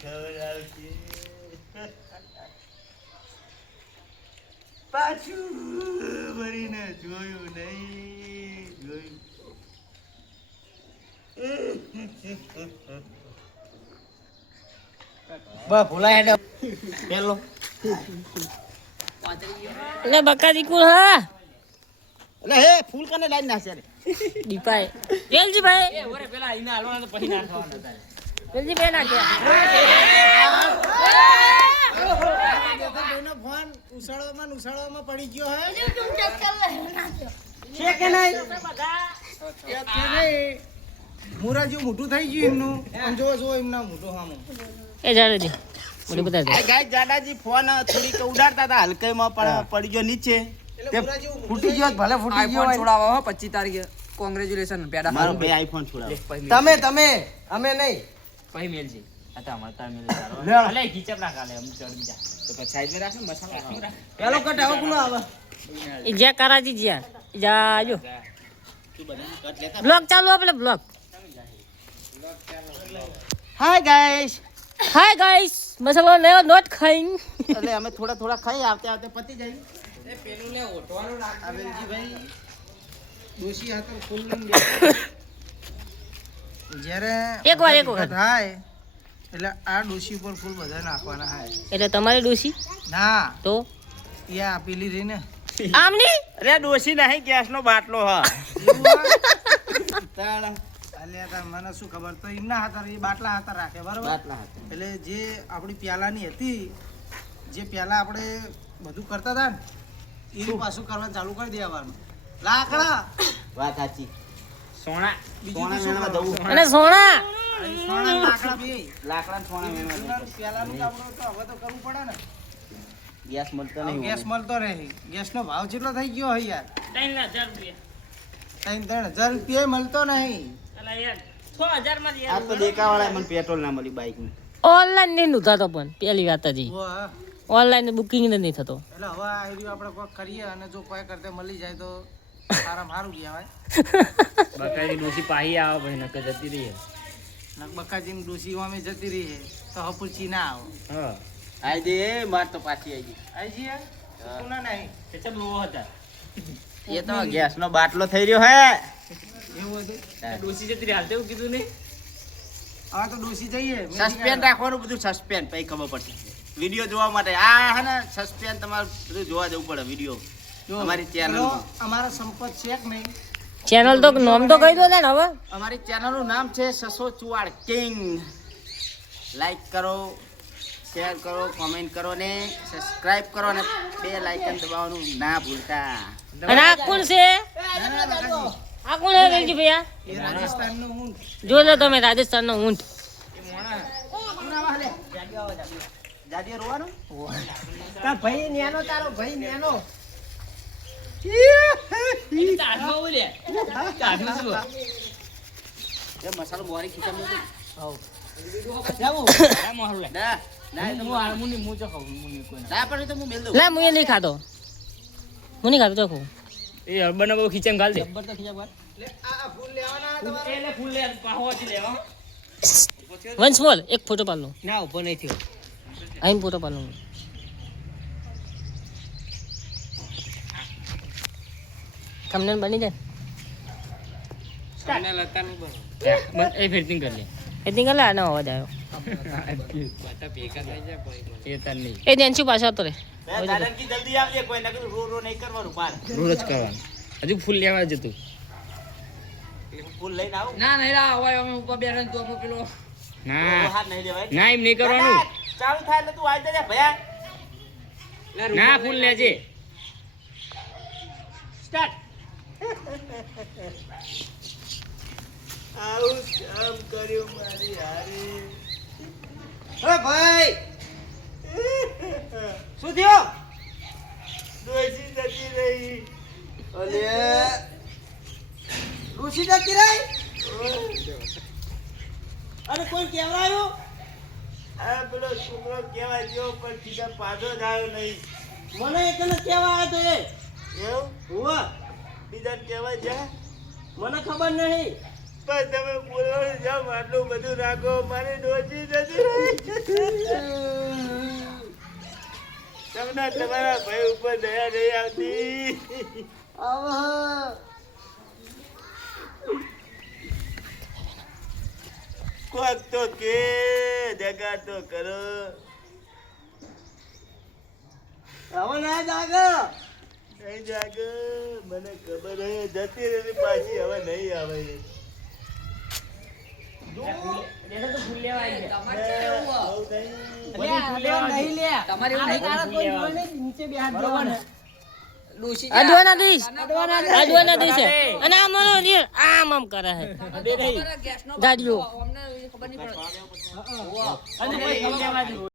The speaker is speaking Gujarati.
ખબર આવશે પાછું ભરીને જોયું નહીં બસ ભૂલાય હેડે પેલો એટલે બકાજી કુલ હા એટલે હે ફૂલ કને લાઈન નાખશે રે દીપાય વેલજીભાઈ એ ઓરે પેલા ઈના હાલવાના તો પછી નાખવાના તારે વેલજીભાઈ નાખ્યા ફોન ઉછાળવામાં પડી ગયો હે છે કે નહીં મુરા જેવું મોટું થઈ ગયું એમનું આમ જો એમના મોટું સામું એ જાડેજી મને બતાવી દે ગાય દાદાજી ફોન થોડીક ઉડાડતા હતા હલકાઈમાં પણ પડી ગયો નીચે તે ફૂટી ગયો ભલે ફૂટી ગયો આઈફોન છોડાવો હો 25 તારીખે કોંગ્રેચ્યુલેશન પેડા મારો ભાઈ આઈફોન છોડાવો તમે અમે નહીં પછી મેલજી આ તો અમાર તાર મેલ સારો લે. અલે ખીચપ ના કાલે અમ ચડી જા તો પછી સાઈડ મે રાખો મસાલા રાખો પેલો કટ હવે કોનો આવે એ જ્યાં કરાજી જ્યાં જાજો બ્લોગ ચાલુ આપણે blog hi guys hi guys મસાલો નયો નોટ ખાઈંગ એટલે અમે થોડા ખાઈ આવતે પતી જાય એ પેલું લે ઓટવાનું રાખ આવેલજી ભાઈ ડોશી હાથે ફૂલ લઈને જ્યારે એક વાર. થાય એટલે આ ડોશી ઉપર ફૂલ બધા નાખવાના થાય એટલે તમારી ડોસી ના તો યા આપેલી રહી ને આમની અરે ડોસી નહીં ગેસનો બાટલો હા અલ્યા તાર મને શું ખબર તો એમના હાથા એ બાટલા હાથા રાખે બરાબર બાટલા હતા એટલે જે આપણી પ્યાલાની હતી જે પ્યાલા આપણે બધું કરતા હતા ને એનું પાછું કરવાનું ચાલુ કરી દેવાનું લાકડા વાત સાચી સોના બીજું સોના તો શું મેળવા કરવાનું? અને સોના સોના ને લાકડા બે લાકડા સોના મેળવા પ્યાલાનું તો આપણે તો હવે તો કરવું પડે ને ગેસ મળતો હવે નહીં ગેસ મળતો રહે ગેસનો ભાવ કેટલો થઈ ગયો હે યાર 3000 રૂપિયા 3,000 રૂપિયા મળતો નહીં અલા યાર 6000 માં આ તો દેખાવાળા મને પેટ્રોલ ના મળી બાઈક માં ઓનલાઈન નહીં નોંધાતો પણ પેલી વાત હજી વાહ. ઓનલાઈન બુકિંગ નહીં થતો એટલે હવે આ આઈડિયો આપણે કોઈ કરીએ અને જો કોઈ કરતે મળી જાય તો સારામાં સારું કહેવાય બકાઈ ડોસી પાહી આવે ભાઈ નકર જતી રહી બકાજીની ડોસી અમે જતી રહી છે તો હપુચી ના આવો હા આઈ દે માર તો પાછી આઈ ગઈ આઈ જઈએ સુના નહીં કેચપ લો હતા એ તો ગેસ નો બાટલો થઈ રહ્યો હે એવું હતું ડોસી જતી રહી હાલતે એવું કીધું ને હવે તો ડોસી જઈએ સસ્પેન્ડ રાખવાનું બધું સસ્પેન્ડ પછી ખબર પડશે વિડિયો જોવા માટે આ હે ને સસ્પેન્ડ તમારે બધું જોવા જવું પડે વિડિયો અમારી ચેનલ અમારા સંપત છે કે નહીં ચેનલ તો નામ તો કહી દો ને હવે અમારી ચેનલ નું નામ છે સસો ચુવાડ કિંગ લાઈક કરો શેર કરો કોમેન્ટ કરો ને સબસ્ક્રાઇબ કરો અને બે લાઇકન દબાવવાનું ના ભૂલતા અને આ કોણ છે આ કોણ છે વેલજી ભૈયા એ રાજસ્થાનનો ઊંટ જો લો તમે રાજસ્થાનનો ઊંટ જાડિયા રોવાનું તાર ભાઈ નેનો તારો ભાઈ નેનો તાજમાં બોલે તાજમાં શું એ મસાલો બોરી ખીચા મૂકી જાવું આ મોહર લે ના ના એ તો હું આ મુની મુજો ખાવ મુની કોઈ ના ના પણ એ તો હું મેલ દઉં લે હું એ નહીં ખાતો હું નહીં ખાતો ચોખ્ખું એ હરબના બહુ ખીચમ ગાલ દે જબ્બર તો ખીજા લે આ ફૂલ લેવાના તમારે એટલે ફૂલ લે પાહોથી લેવા વન્સ મોર એક ફોટો પાડ લો ના ઉભો નહીં થયો આઈન ફોટો પાડ લો તમને બની જાય સાને લતા નું બરો એ ફિટિંગ કરી લે એ તીંગલ આનો અવાજ આવ્યો બાટા ભેગા થઈ જાય કોઈ એ તન નહીં એ દેનસુ પાછો આવતો રે દાદા કી જલ્દી આવજે કોઈ નકર રો નહીં કરવાનું પાર રોજ જ કરવાનું હજુ ફૂલ લેવા જતું ફૂલ લઈને આવું ના નહીં રા હવે અમે ઉપર બેઠા તો અમે પેલો ના હાથ નહીં લેવાય ના એમ નહીં કરવાનું ચાલુ થાય એટલે તું આવી જજે ભયા ના ફૂલ લેજે સ્ટાર્ટ આવું કામ કર્યું મારી હારી અરે ભાઈ શું થયો ડોસી જતી રહી અલે ડોસી જતી રહી અરે કોઈ કહેવાયો આ પેલો છોકરો કહેવાય ગયો પણ સીધા પાછો જ આવ્યો નહીં મને એકને કહેવા આવ્યો તો એ એવું હુઆ બીજાને કહેવાય જા મને ખબર નહીં પણ તમે બોલો જામ આટલું બધું રાખો મારી ડોસી જતી રહી તમને તમારા ભાઈ ઉપર દયા નહીં આવતી. કોક તો કે જગા તો કરો. નહીં જાગે, મને ખબર હે જતી રહી પાછી હવે નહીં આવે. અડવાના દઈશ અને આમ આમ કરે છે ગાડીઓ અને પછી લેવા દો.